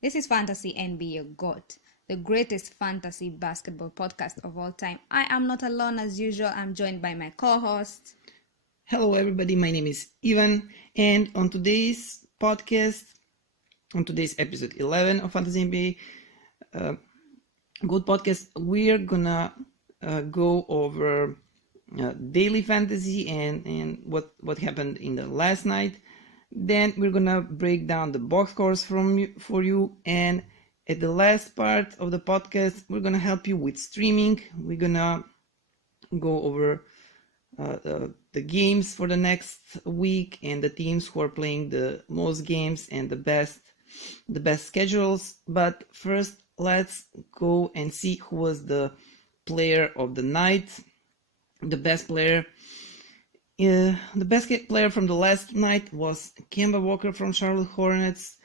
This is Fantasy NBA GOAT, the greatest fantasy basketball podcast of all time. I am not alone as usual. I'm joined by my co-host. Hello, everybody. My name is Ivan, and on today's podcast, on today's episode 11 of Fantasy NBA GOAT podcast, we're gonna go over daily fantasy and what happened in the last night. Then we're gonna break down the box scores for you, and at the last part of the podcast, we're gonna help you with streaming. We're gonna go over the games for the next week and the teams who are playing the most games and the best schedules. But first, let's go and see who was the player of the night, the best player. The best player from the last night was Kemba Walker from Charlotte Hornets.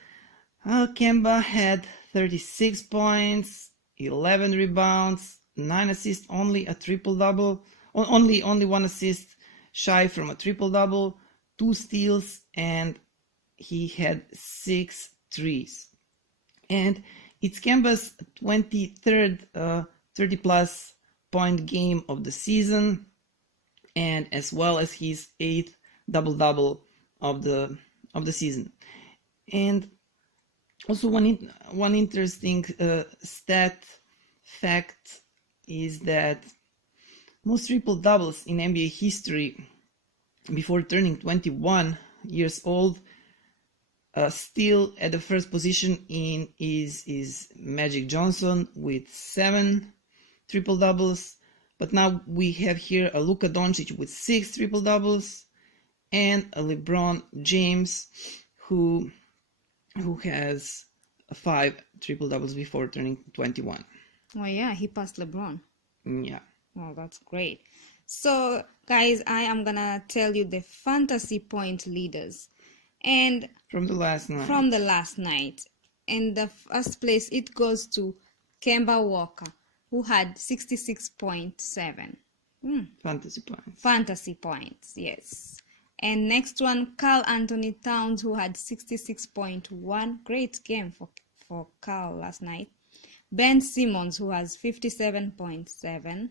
Kemba had 36 points, 11 rebounds, 9 assists, only a triple-double, only one assist shy from a triple-double, 2 steals, and he had 6 threes. And it's Kemba's 23rd 30-plus point game of the season, and as well as his 8th double-double of the season. And also one interesting fact is that most triple-doubles in NBA history before turning 21 years old, still at the first position is Magic Johnson with 7 triple-doubles. But now we have here a Luka Doncic with 6 triple-doubles and a LeBron James who has 5 triple-doubles before turning 21. Oh yeah, he passed LeBron. Yeah. Oh, that's great. So, guys, I am gonna tell you the fantasy point leaders. And from the last night. In the first place, it goes to Kemba Walker, who had 66.7. Fantasy points, yes. And next one, Karl Anthony Towns, who had 66.1. Great game for Karl last night. Ben Simmons, who has 57.7.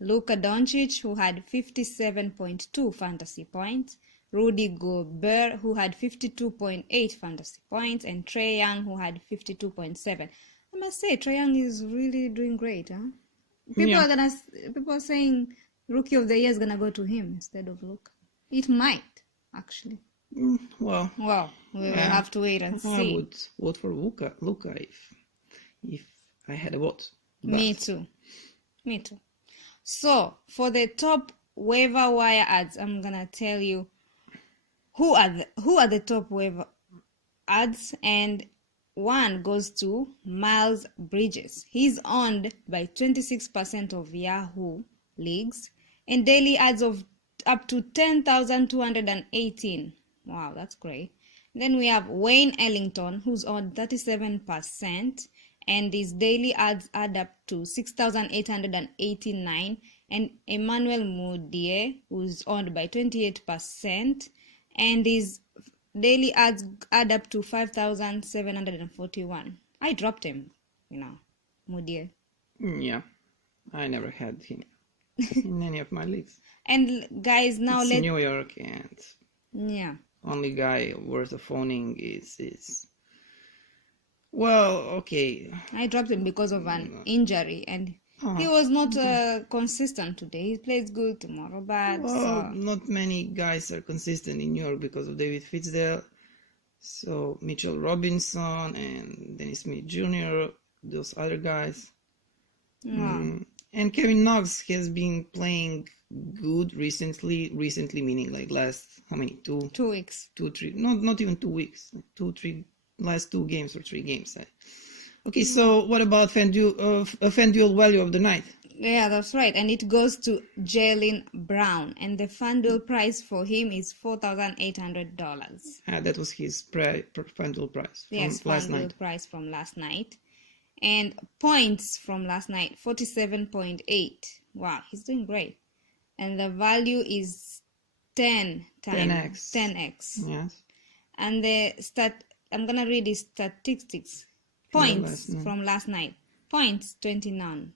Luka Doncic, who had 57.2 fantasy points. Rudy Gobert, who had 52.8 fantasy points. And Trae Young, who had 52.7. I must say, Trae Young is really doing great, huh? People are saying Rookie of the Year is gonna go to him instead of Luka. It might, actually. Well, we will have to wait and see. I would vote for Luka if I had a vote. But... Me too. So, for the top waiver wire ads, I'm gonna tell you who are the top waiver ads, and one goes to Miles Bridges. He's owned by 26% of Yahoo leagues and daily ads of up to 10,218. Wow, that's great. Then we have Wayne Ellington, who's on 37%, and his daily ads add up to 6,889. And Emmanuel Mudiay, who's owned by 28%, and his daily ads add up to 5,741. I dropped him, Mudiay. Yeah, I never had him in any of my leagues. And guys, now it's New York, and only guy worth of owning is well, okay. I dropped him because of an injury, and he was not consistent today. He plays good tomorrow, but not many guys are consistent in New York because of David Fizdale. So Mitchell Robinson and Dennis Smith Jr., those other guys. And Kevin Knox has been playing good recently meaning like last, how many? 2 weeks. 2, 3, not even 2 weeks. 2, 3, last 2 games or 3 games. Okay, so what about FanDuel value of the night? Yeah, that's right. And it goes to Jaylen Brown. And the FanDuel price for him is $4,800. That was his FanDuel price from last night. Price from last night. And points from last night, 47.8. Wow, he's doing great. And the value is 10x. Yes. And I'm going to read his statistics. Points from last night. Points 29.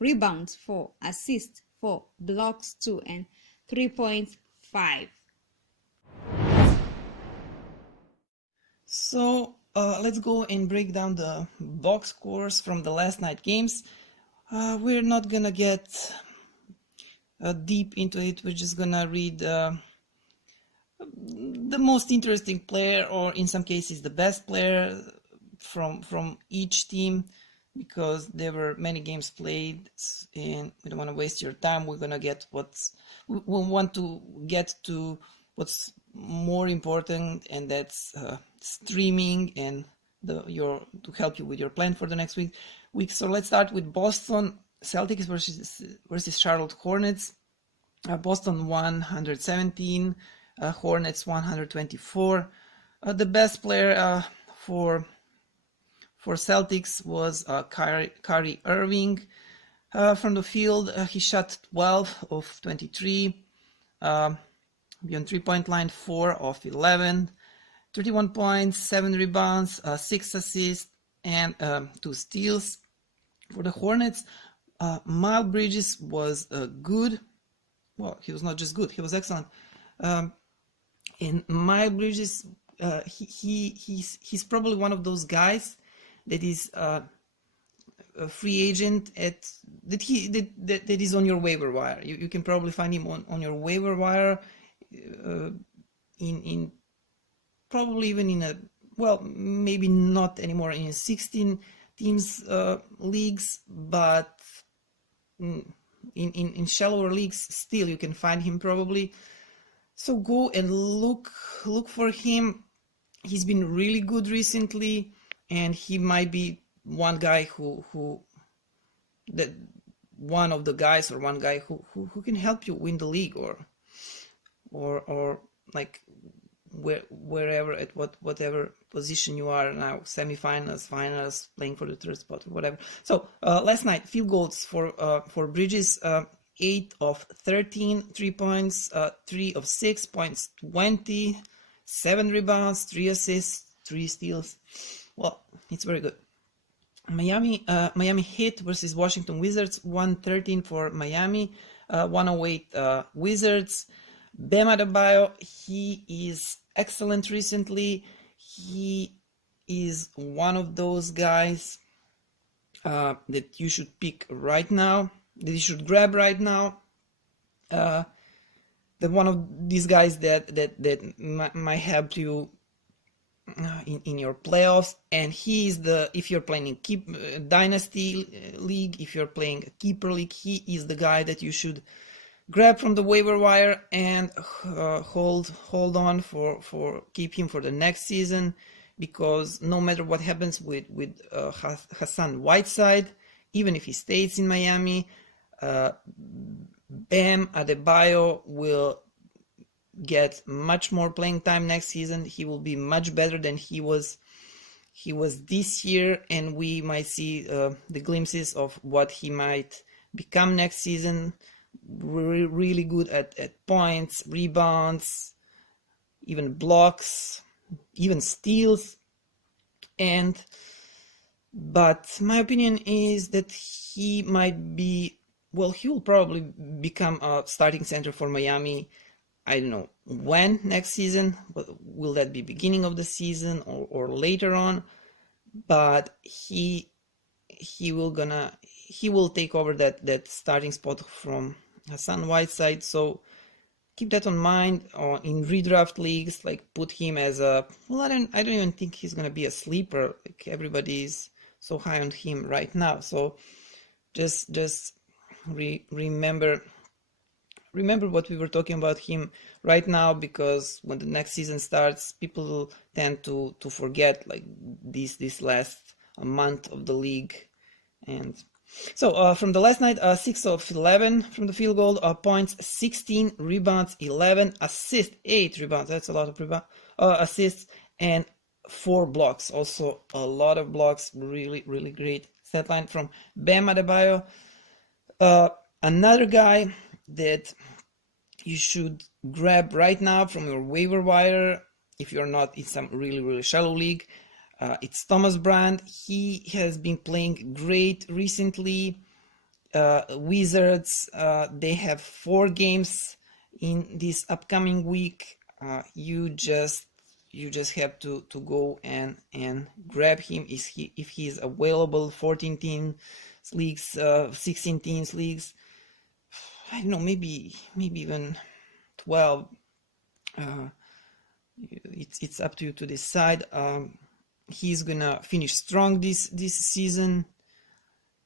Rebounds 4. Assists 4. Blocks 2. And 3 points 5. So let's go and break down the box scores from the last night games. We're not gonna get deep into it. We're just gonna read the most interesting player, or in some cases the best player from each team, because there were many games played and we don't want to waste your time. We want to get to what's more important, and that's streaming and to help you with your plan for the next week. So let's start with Boston Celtics versus Charlotte Hornets. Boston 117, Hornets 124. The best player for Celtics was Kyrie Irving. From the field, he shot 12 of 23. Beyond 3-point line, 4 of 11. 31 points, 7 rebounds, 6 assists, and 2 steals. For the Hornets, Miles Bridges was good. Well, he was not just good; he was excellent. And Miles Bridges, he's probably one of those guys that is a free agent that is on your waiver wire. You can probably find him on your waiver wire, in probably even in maybe not anymore in 16 teams leagues, but in shallower leagues still you can find him probably. So go and look for him. He's been really good recently, and he might be one guy who can help you win the league, or like wherever at whatever position you are now, semifinals, finals, playing for the third spot or whatever. So last night, field goals for Bridges, 8 of 13, 3 points, 3 of 6 points, 20, 7 rebounds, 3 assists, 3 steals. Well, it's very good. Miami Heat versus Washington Wizards, 113 for Miami, 108 Wizards. Bam Adebayo, he is excellent recently. He is one of those guys that you should pick right now, that you should grab right now. The one of these guys that might help you in your playoffs. And he is if you're playing in dynasty league, if you're playing a keeper league, he is the guy that you should grab from the waiver wire and hold on for keep him for the next season, because no matter what happens with Hassan Whiteside, even if he stays in Miami, Bam Adebayo will get much more playing time next season. He will be much better than he was this year, and we might see the glimpses of what he might become next season. Really good at points, rebounds, even blocks, even steals. But my opinion is that he will probably become a starting center for Miami. I don't know when next season, but will that be beginning of the season or later on? But he will take over that starting spot from Hassan Whiteside. So keep that on mind. In redraft leagues, like put him as I don't even think he's gonna be a sleeper. Like everybody is so high on him right now. So just remember what we were talking about him right now, because when the next season starts, people tend to forget like this last month of the league. And so from the last night, 6 of 11 from the field goal, points, 16 rebounds, 11 assists, 8 rebounds. That's a lot of assists, and 4 blocks. Also a lot of blocks. Really, really great stat line from Bam Adebayo. Another guy that you should grab right now from your waiver wire, if you're not in some really, really shallow league, It's Thomas Brand. He has been playing great recently. Wizards, they have 4 games in this upcoming week. You just have to go and grab him if he is available. 14 teams leagues, 16 teams leagues. I don't know, maybe even 12. It's up to you to decide. He's gonna finish strong this season,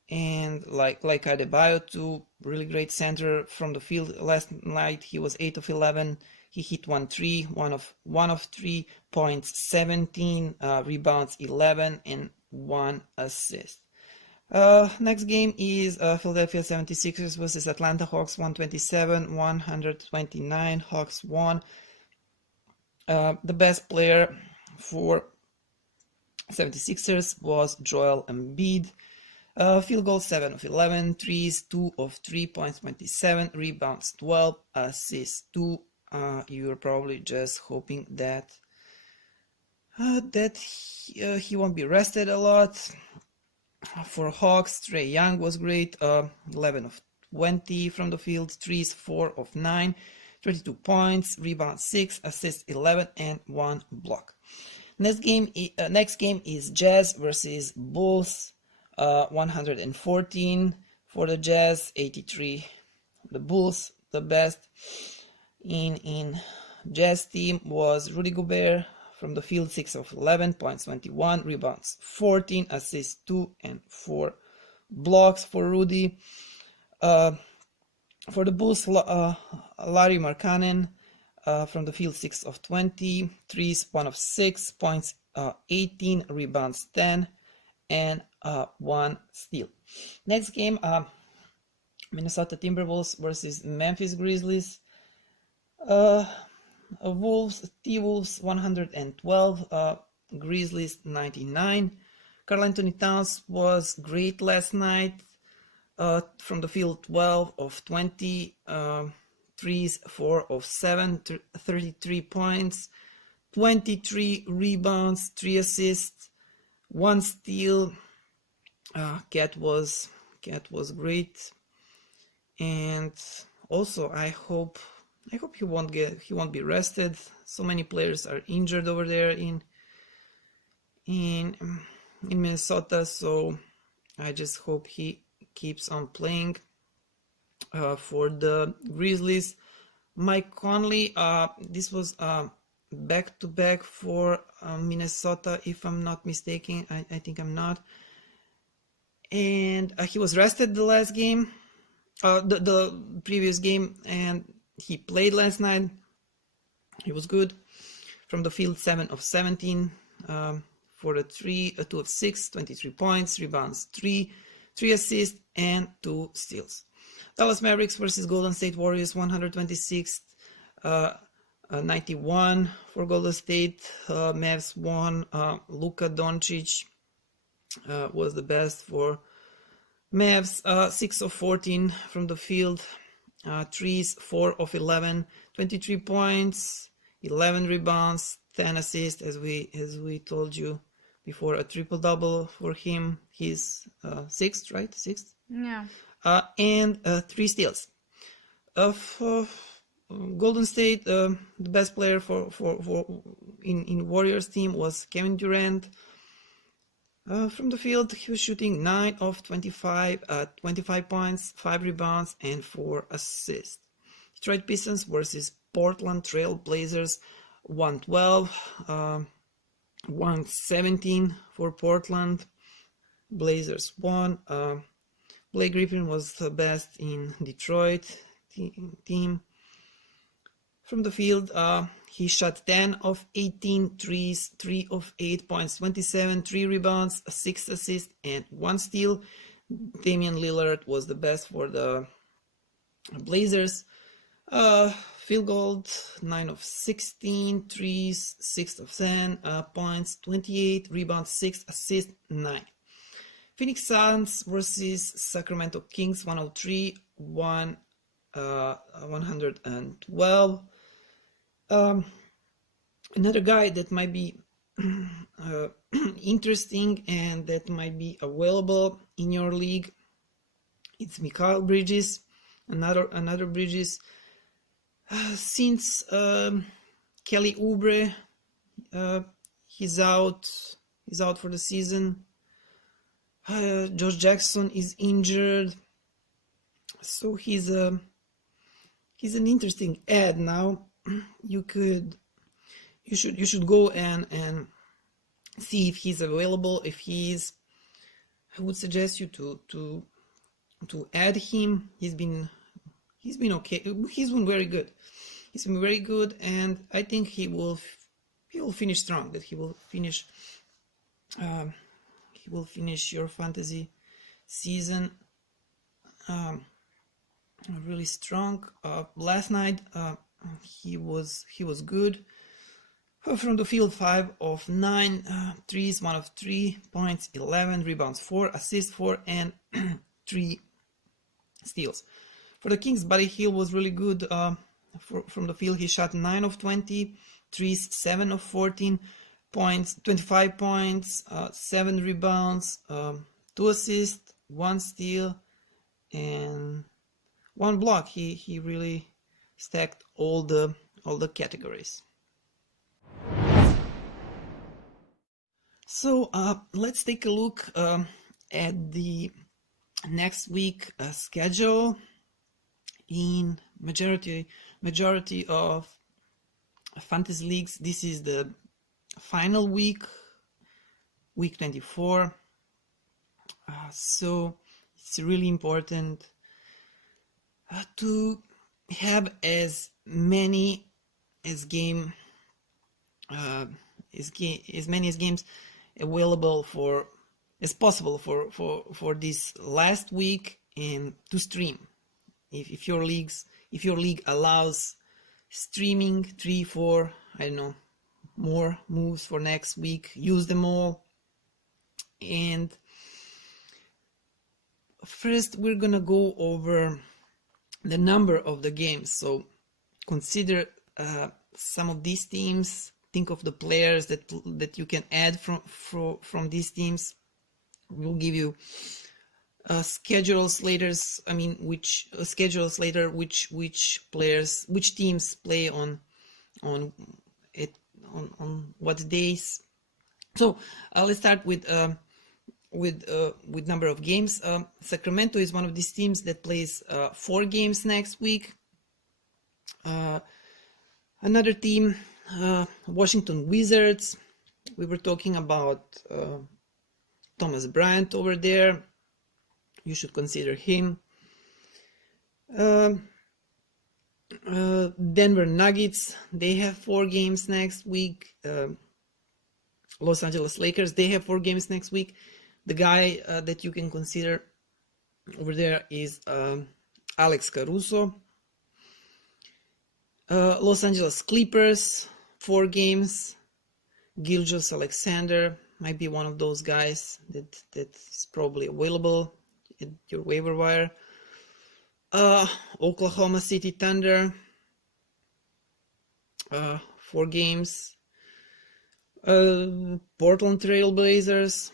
and like Adebayo too, really great center from the field. Last night he was 8 of 11. He hit 1 of 3 points, 17 rebounds, 11, and 1 assist. Next game is Philadelphia 76ers versus Atlanta Hawks, 127-129. Hawks won. The best player for 76ers was Joel Embiid. Field goal 7 of 11, threes 2 of 3 points, 27, rebounds 12, assists 2. You're probably just hoping that he won't be rested a lot. For Hawks, Trae Young was great. 11 of 20 from the field, threes 4 of 9, 32 points, rebounds 6, assists 11, and 1 block. Next game is Jazz versus Bulls. 114 for the Jazz, 83 the Bulls. The best in Jazz team was Rudy Gobert from the field, 6 of 11 points, 21 rebounds, 14 assists, 2 and 4 blocks for Rudy. For the Bulls, Larry Markkanen from the field, 6 of 20, threes 1 of 6 points, 18 rebounds, 10 and 1 steal. Next game, Minnesota Timberwolves versus Memphis Grizzlies. T-Wolves 112, Grizzlies 99. Karl Anthony Towns was great last night. From the field, 12 of 20, threes 4 of 7, 33 points, 23 rebounds, 3 assists, 1 steal. Cat was great, and also I hope he won't be rested. So many players are injured over there in Minnesota, so I just hope he keeps on playing. For the Grizzlies, Mike Conley, this was back-to-back for Minnesota, if I'm not mistaken. I think I'm not. And he was rested the last game, the previous game, and he played last night. He was good. From the field, 7 of 17 for the 2 of 6, 23 points, rebounds 3 assists, and 2 steals. Dallas Mavericks versus Golden State Warriors, 126 91 for Golden State. Mavs won. Luka Doncic was the best for Mavs. 6 of 14 from the field, threes 4 of 11, 23 points, 11 rebounds, 10 assists. As we told you before, a triple-double for him. He's sixth, right? Sixth? Yeah. And 3 steals. For Golden State, the best player for in Warriors team was Kevin Durant. From the field, he was shooting 9 of 25, 25 points, 5 rebounds, and 4 assists. Detroit Pistons versus Portland Trail Blazers, 112, 117 for Portland. Blazers won. Blake Griffin was the best in Detroit team. From the field, he shot 10 of 18 threes, 3 of 8 points, 27, 3 rebounds, 6 assists, and 1 steal. Damian Lillard was the best for the Blazers. Field goal, 9 of 16 threes, 6 of 10 points, 28 rebounds, 6 assists, 9. Phoenix Suns versus Sacramento Kings, 103, 112. Another guy that might be interesting and that might be available in your league. It's Mikal Bridges, another Bridges. Since Kelly Oubre, he's out for the season. Josh Jackson is injured, so he's an interesting ad now. You should go and see if he's available. If he's, I would suggest you to add him. He's been okay. He's been very good. He's been very good, and I think he will finish strong. That he will finish your fantasy season really strong. Last night he was good. From the field, 5 of 9 threes, 1 of 3 points, 11 rebounds, 4 assists, 4 and 3 steals. For the Kings, Buddy Hield was really good. From the field, he shot 9 of 20 threes, 7 of 14 points, 25 points, 7 rebounds, 2 assists, 1 steal, and 1 block. He really stacked all the categories. So let's take a look at the next week schedule. In majority of fantasy leagues, this is the final week 24. So it's really important to have as many games available as possible for this last week and to stream. If your league allows streaming 3-4, I don't know, more moves for next week, use them all. And first we're gonna go over the number of the games. So consider some of these teams. Think of the players that you can add from these teams. We'll give you schedules later. I mean, which teams play on what days. So let's start with number of games. Sacramento is one of these teams that plays 4 games next week. Another team, Washington Wizards. We were talking about Thomas Bryant over there. You should consider him. Denver Nuggets, they have 4 games next week. Los Angeles Lakers, they have 4 games next week. The guy that you can consider over there is Alex Caruso. Los Angeles Clippers, 4 games. Gilgeous-Alexander might be one of those guys that is probably available at your waiver wire. Oklahoma City Thunder, 4 games. Portland Trail Blazers,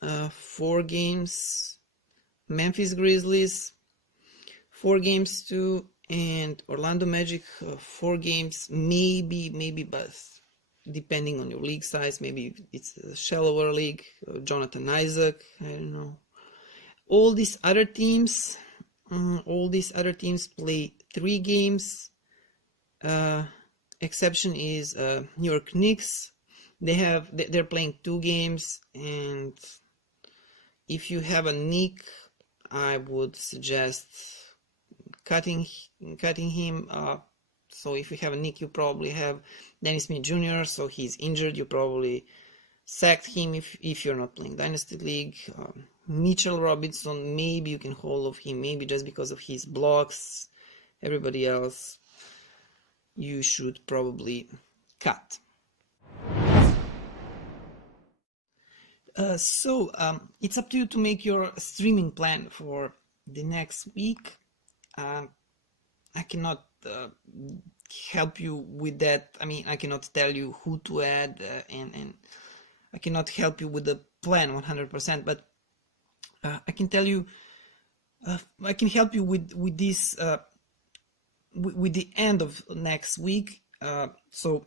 4 games. Memphis Grizzlies, 4 games too. And Orlando Magic, 4 games, maybe, but depending on your league size, maybe it's a shallower league. Jonathan Isaac, I don't know. All these other teams play 3 games. Exception is New York Knicks. They're playing 2 games, and if you have a Knick, I would suggest cutting him. So if you have a Knick, you probably have Dennis Smith Jr. So he's injured. You probably sacked him if you're not playing Dynasty League. Mitchell Robinson, maybe you can hold of him, maybe just because of his blocks. Everybody else, you should probably cut. So it's up to you to make your streaming plan for the next week. I cannot help you with that. I mean, I cannot tell you who to add, and I cannot help you with the plan 100%, but I can tell you, I can help you with this, with the end of next week. So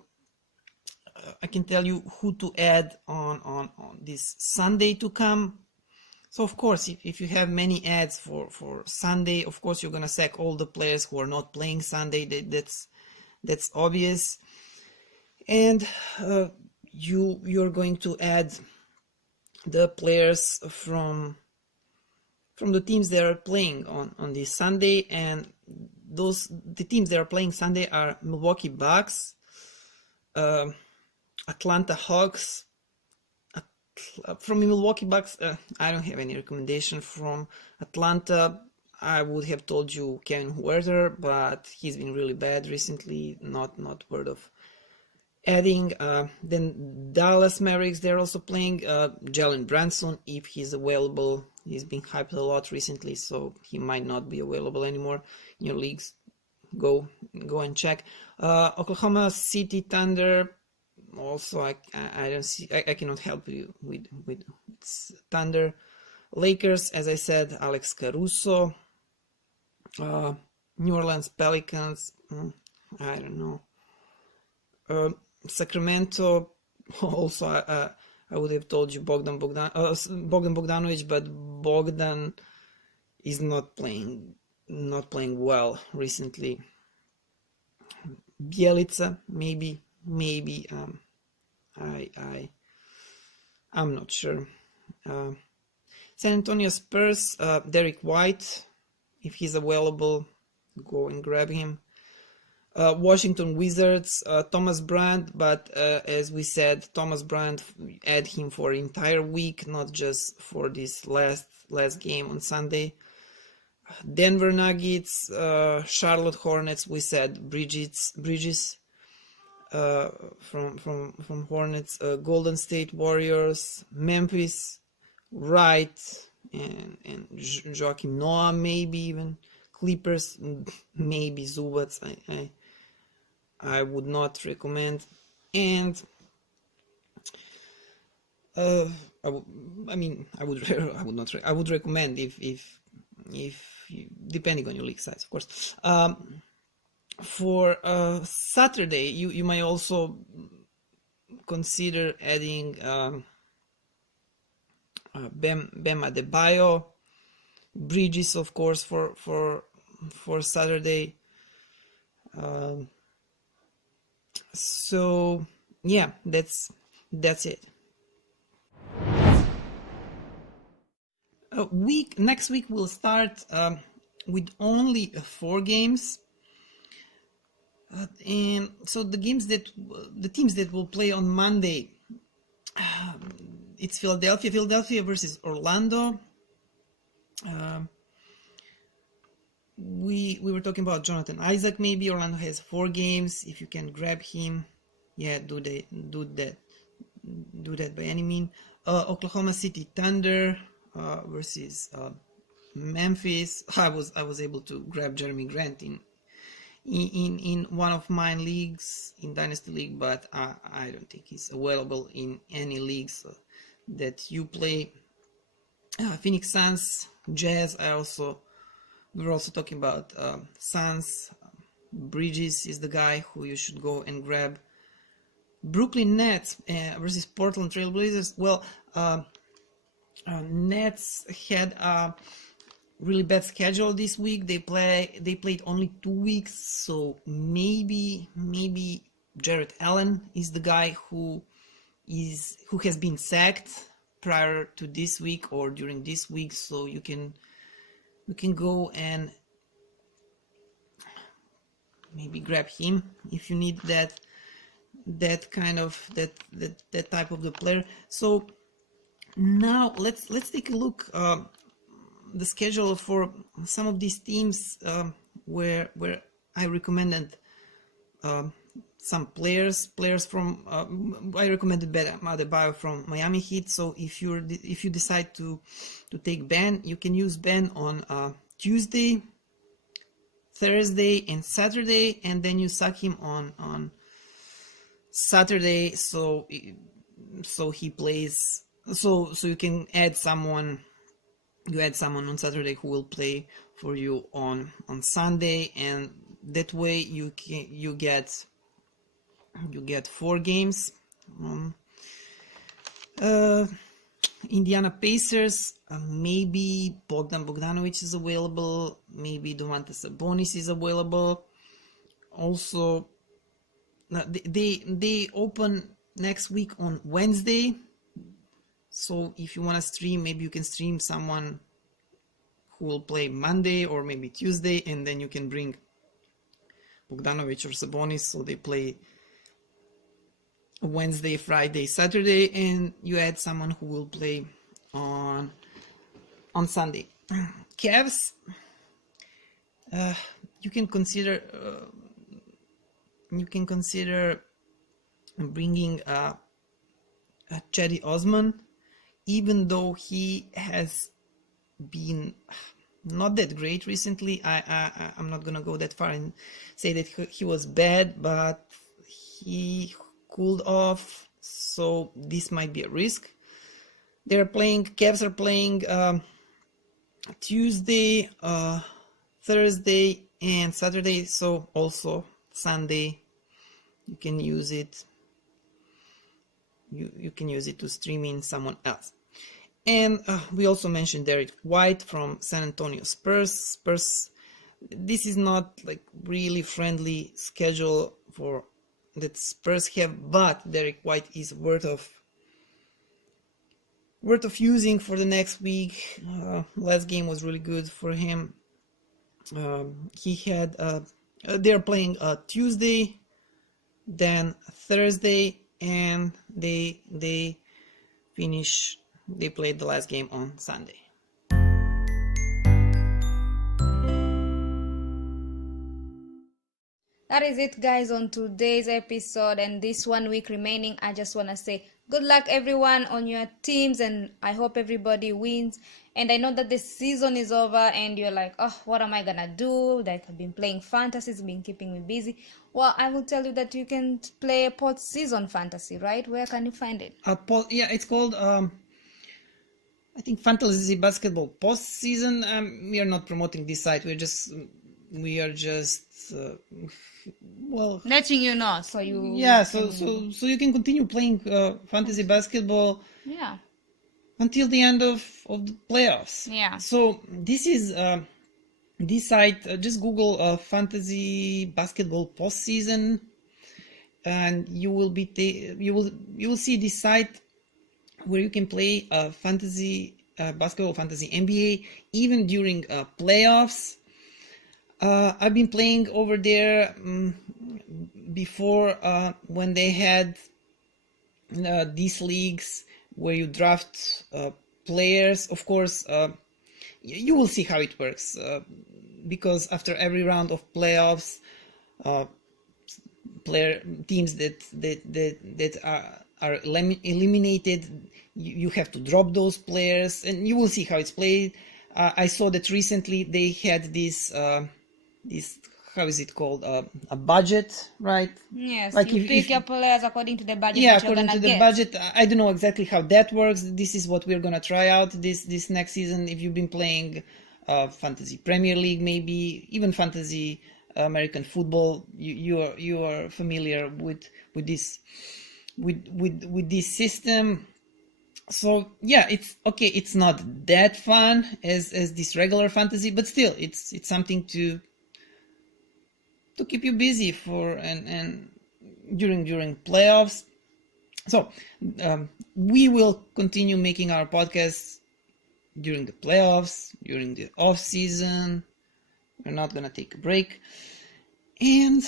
I can tell you who to add on this Sunday to come. So of course, if you have many ads for Sunday, of course you're gonna sack all the players who are not playing Sunday. That's obvious, and you're going to add the players from the teams that are playing on this Sunday, and the teams that are playing Sunday are Milwaukee Bucks, Atlanta Hawks. From Milwaukee Bucks, I don't have any recommendation. From Atlanta, I would have told you Kevin Huerter, but he's been really bad recently. Not worth of adding. Then Dallas Mavericks, they're also playing Jalen Brunson if he's available. He's been hyped a lot recently, so he might not be available anymore in your leagues. Go and check. Oklahoma City Thunder. Also, I don't see. I cannot help you with Thunder. Lakers, as I said, Alex Caruso. New Orleans Pelicans. I don't know. Sacramento. Also, I would have told you Bogdan Bogdanovic, but Bogdan is not playing well recently. Bjelica, maybe. I'm not sure. San Antonio Spurs, Derek White, if he's available, go and grab him. Washington Wizards, Thomas Bryant, but as we said, Thomas Bryant, add him for an entire week, not just for this last game on Sunday. Denver Nuggets, Charlotte Hornets, we said Bridges. From Hornets, Golden State Warriors, Memphis, Wright, and Joakim Noah, maybe even Clippers, maybe Zubats. I would not recommend, and I would recommend if depending on your league size, of course. For Saturday, you might also consider adding Bam Adebayo, Bridges, of course, for Saturday. So yeah, that's it. Next week we'll start with only 4 games. And so the teams that will play on Monday, it's Philadelphia versus Orlando. We were talking about Jonathan Isaac. Maybe Orlando has 4 games. If you can grab him, yeah, do that by any means. Oklahoma City Thunder versus Memphis. I was able to grab Jeremy Grant in one of my leagues, in Dynasty League, but I don't think he's available in any leagues that you play. Phoenix Suns, Jazz. We were also talking about Suns. Bridges is the guy who you should go and grab. Brooklyn Nets versus Portland Trail Blazers. Well, Nets had a really bad schedule this week. They played only 2 weeks, so maybe Jarrett Allen is the guy who has been sacked prior to this week or during this week, so you can go and maybe grab him if you need that kind of that type of the player. So now let's take a look the schedule for some of these teams where I recommended some players from I recommended Bam Adebayo from Miami Heat. So if you decide to take Ben, you can use Ben on Tuesday, Thursday and Saturday, and then you sack him on Saturday, so he plays. So you can add someone. You add someone on Saturday who will play for you on Sunday, and that way you get 4 games. Indiana Pacers, maybe Bogdan Bogdanovic is available, maybe Domantas Sabonis is available. Also, they open next week on Wednesday, so if you want to stream, maybe you can stream someone who will play Monday or maybe Tuesday, and then you can bring Bogdanovic or Sabonis, so they play Wednesday, Friday, Saturday, and you add someone who will play on Sunday. Cavs, you can consider bringing Cedi Osman, even though he has been not that great recently. I'm not gonna go that far and say that he was bad, but he cooled off, so this might be a risk. Cavs are playing Tuesday, Thursday, and Saturday, so also Sunday you can use it. You can use it to stream in someone else. And we also mentioned Derek White from San Antonio Spurs. This is not like really friendly schedule for that Spurs have, but Derek White is worth of using for the next week. Last game was really good for him. He had they're playing Tuesday, then Thursday, and they played the last game on Sunday. That is it, guys, on today's episode. And this 1 week remaining, I just want to say good luck everyone on your teams, and I hope everybody wins. And I know that the season is over and you're like, oh, what am I gonna do? Like, I've been playing fantasy, it's been keeping me busy. Well, I will tell you that you can play post-season fantasy, right? Where can you find it? Yeah, it's called I think Fantasy Basketball Postseason. We are not promoting this site. We are just letting you know, so you so you can continue playing fantasy basketball until the end of the playoffs. So this is this site. Just Google Fantasy Basketball Postseason, and you will see this site where you can play fantasy basketball, fantasy NBA, even during playoffs. I've been playing over there before when they had these leagues where you draft players. Of course, you will see how it works because after every round of playoffs, teams that are eliminated, you have to drop those players, and you will see how it's played. I saw that recently they had this how is it called, a budget, right? Yes, like you pick your players according to the budget. Yeah, according to the budget. I don't know exactly how that works. This is what we're gonna try out this next season. If you've been playing fantasy Premier League, maybe even fantasy American football, you are familiar with this system. So yeah, it's okay. It's not that fun as this regular fantasy, but still, it's something to keep you busy for and during playoffs. So we will continue making our podcasts during the playoffs, during the off season. We're not gonna take a break, and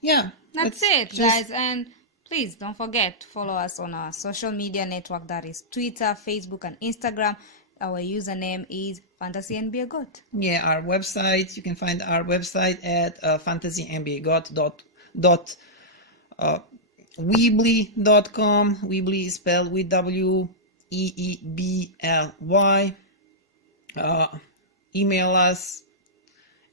yeah, that's it, guys. And please don't forget to follow us on our social media network, that is Twitter, Facebook, and Instagram. Our username is FantasyNBAGOT. Yeah, our website, you can find our website at fantasynbagot.weebly.com. Weebly is spelled with WEEBLY. Email us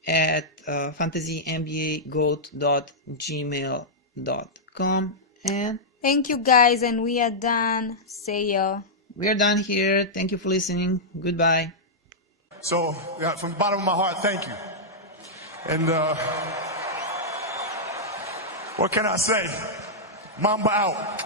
at fantasynbagoat.gmail.com. And Thank you guys, and we are done. See ya. we are done here. Thank you for listening. Goodbye. So, from the bottom of my heart, thank you. And what can I say? Mamba out.